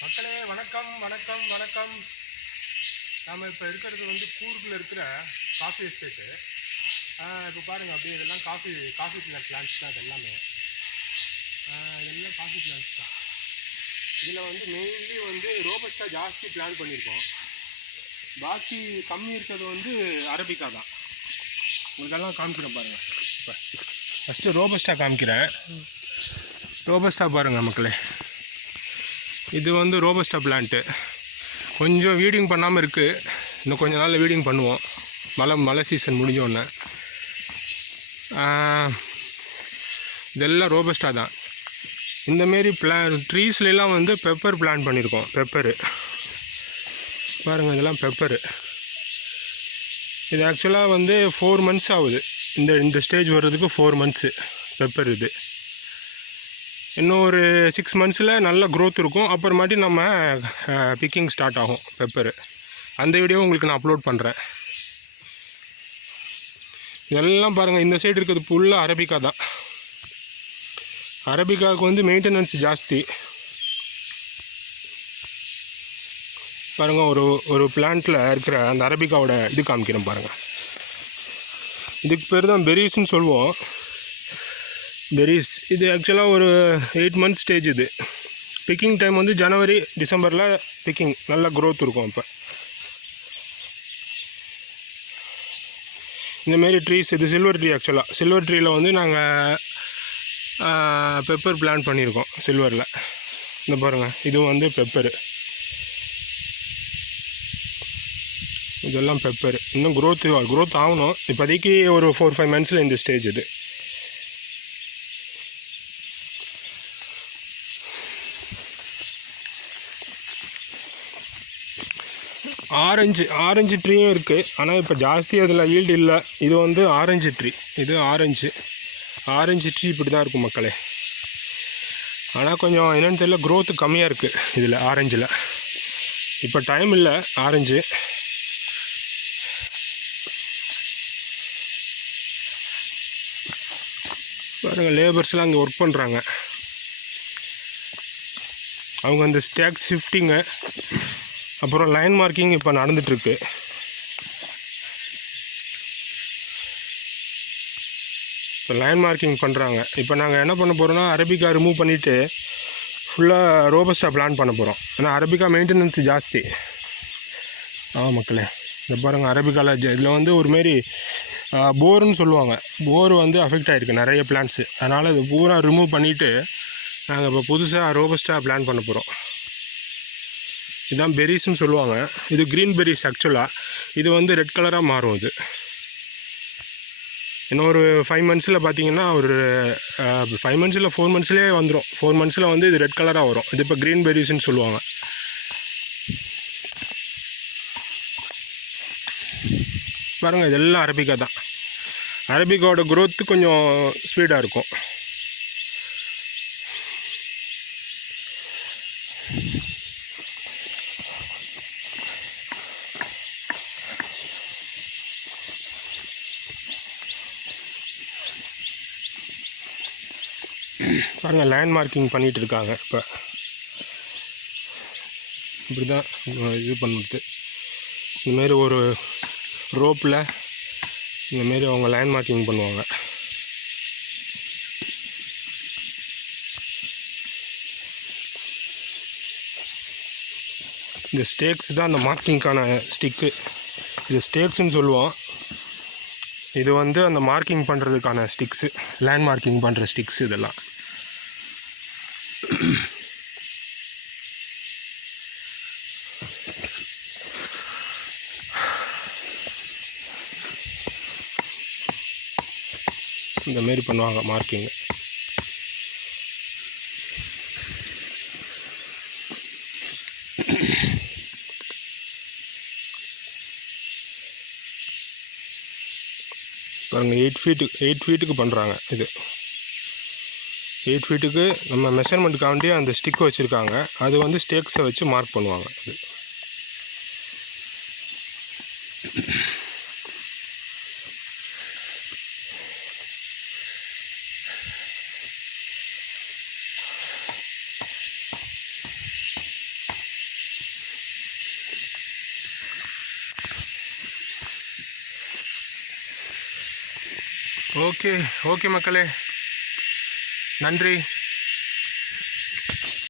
மக்களே வணக்கம் வணக்கம் வணக்கம். நாம் இப்போ இருக்கிறது வந்து கூர்கில் இருக்கிற காஃபி எஸ்டேட்டு. இப்போ பாருங்கள், அப்படியே இதெல்லாம் காஃபி பிளான்ட்ஸ் தான். இது எல்லாமே இதெல்லாம் காஃபி பிளான்ட்ஸ் தான். இதில் வந்து மெயின்லி வந்து ரோபஸ்டா ஜாஸ்தி பிளான் பண்ணியிருக்கோம். பாக்கி கம்மி இருக்கிறது வந்து அரபிக்கா தான். உங்களுக்கெல்லாம் காமிக்கிறேன் பாருங்கள். இப்போ ஃபஸ்ட்டு ரோபஸ்டா காமிக்கிறேன். ரோபஸ்டா பாருங்கள் மக்களே, இது வந்து ரோபஸ்டா பிளான்ட்டு. கொஞ்சம் வீடிங் பண்ணாமல் இருக்குது. இன்னும் கொஞ்சம் நாளில் வீடிங் பண்ணுவோம், மழை சீசன் முடிஞ்சோடனே. இதெல்லாம் ரோபஸ்டா தான். இந்தமாரி ட்ரீஸ்லாம் வந்து பெப்பர் பிளான் பண்ணியிருக்கோம். பெப்பரு பாருங்கள், இதெல்லாம் பெப்பரு. இது ஆக்சுவலாக வந்து 4 months ஆகுது. இந்த ஸ்டேஜ் வர்றதுக்கு 4 months பெப்பர். இது இன்னும் ஒரு 6 months நல்ல க்ரோத் இருக்கும். அப்புறமாட்டி நம்ம பிக்கிங் ஸ்டார்ட் ஆகும் பெப்பரு. அந்த வீடியோ உங்களுக்கு நான் அப்லோட் பண்ணுறேன். இதெல்லாம் பாருங்கள், இந்த சைடு இருக்கிறது ஃபுல்லாக அரபிக்கா தான். அரபிக்காவுக்கு வந்து மெயின்டெனன்ஸ் ஜாஸ்தி. பாருங்கள், ஒரு பிளான்ட்டில் இருக்கிற அந்த அரபிக்காவோட இது காமிக்கிறேன் பாருங்கள். இதுக்கு பேர் தான் பெரிஸ்ன்னு சொல்லுவோம். பெரிஸ். இது ஆக்சுவலாக ஒரு 8 months ஸ்டேஜ். இது பிக்கிங் டைம் வந்து ஜனவரி டிசம்பரில் பிக்கிங். நல்ல க்ரோத் இருக்கும். இப்போ இந்தமாரி ட்ரீஸ், இது சில்வர் ட்ரீ. ஆக்சுவலாக சில்வர் ட்ரீயில் வந்து நாங்கள் பெப்பர் பிளான் பண்ணியிருக்கோம். சில்வரில் இந்த பாருங்கள், இது வந்து பெப்பரு. இதெல்லாம் பெப்பரு. இன்னும் க்ரோத் ஆகணும். இப்போதைக்கு ஒரு 4-5 months இந்த ஸ்டேஜ். இது ஆரஞ்சு ட்ரீயும் இருக்குது. ஆனால் இப்போ ஜாஸ்தி அதில் ஈல்டு இல்லை. இது வந்து ஆரஞ்சு ட்ரீ. இது ஆரஞ்சு ட்ரீ இப்படி தான் இருக்கும் மக்களே. ஆனால் கொஞ்சம் என்னென்னு தெரியல, க்ரோத்து கம்மியாக இருக்குது இதில் ஆரஞ்சில். இப்போ டைம் இல்லை ஆரஞ்சு. பாருங்கள், லேபர்ஸ்லாம் அங்கே ஒர்க் பண்ணுறாங்க. அவங்க அந்த ஸ்டாக் ஷிஃப்டிங்கு, அப்புறம் லைன் மார்க்கிங் இப்போ நடந்துகிட்ருக்கு. இப்போ லைன் மார்க்கிங் பண்ணுறாங்க. இப்போ நாங்கள் என்ன பண்ண போகிறோன்னா, அரபிக்கா ரிமூவ் பண்ணிவிட்டு ஃபுல்லாக ரோபஸ்டா பிளான் பண்ண போகிறோம். ஏன்னா அரபிக்கா மெயின்டெனன்ஸ் ஜாஸ்தி. மக்களே, இந்த பாருங்கள், அரபிக்காவில் இதில் வந்து ஒருமாரி போருன்னு சொல்லுவாங்க. போர் வந்து அஃபெக்ட் ஆகிருக்கு நிறைய பிளான்ஸு. அதனால் இது பூரா ரிமூவ் பண்ணிவிட்டு நாங்கள் இப்போ புதுசாக ரோபஸ்டா பிளான் பண்ண போகிறோம். இதுதான் பெரிஸ்ன்னு சொல்லுவாங்க. இது க்ரீன் பெரிஸ் ஆக்சுவலாக. இது வந்து ரெட் கலராக மாறும். இது இன்னும் ஒரு 5 months பார்த்தீங்கன்னா, ஒரு 5 months 4 months வந்துடும். 4 months வந்து இது ரெட் கலராக வரும். இது இப்போ க்ரீன் பெரிஸ்ன்னு சொல்லுவாங்க. பாருங்கள், இதெல்லாம் அரபிக்கா தான். அரபிக்காவோட க்ரோத்து கொஞ்சம் ஸ்பீடாக இருக்கும். பாருங்கள், லேண்ட் மார்க்கிங் பண்ணிகிட்டு இருக்காங்க. இப்போ இப்படி தான் இது பண்ணுறது. இந்தமாரி ஒரு ரோப்பில் இந்தமாரி அவங்க லேண்ட் மார்க்கிங் பண்ணுவாங்க. இந்த ஸ்டேக்ஸ் தான் அந்த மார்க்கிங்க்கான ஸ்டிக்கு. இது ஸ்டேக்ஸ்ன்னு சொல்லுவோம். இது வந்து அந்த மார்க்கிங் பண்ணுறதுக்கான ஸ்டிக்ஸு, லேண்ட் மார்க்கிங் பண்ணுற ஸ்டிக்ஸ். இதெல்லாம் இந்தமாரி பண்ணுவாங்க மார்க்கிங். பாருங்கள், 8 feet பண்ணுறாங்க. இது 8 feet நம்ம மெஷர்மெண்ட்டுக்காண்டி அந்த ஸ்டிக் வச்சுருக்காங்க. அது வந்து ஸ்டேக்ஸை வச்சு மார்க் பண்ணுவாங்க. இது ஓகே ஓகே மக்களே, நன்றி.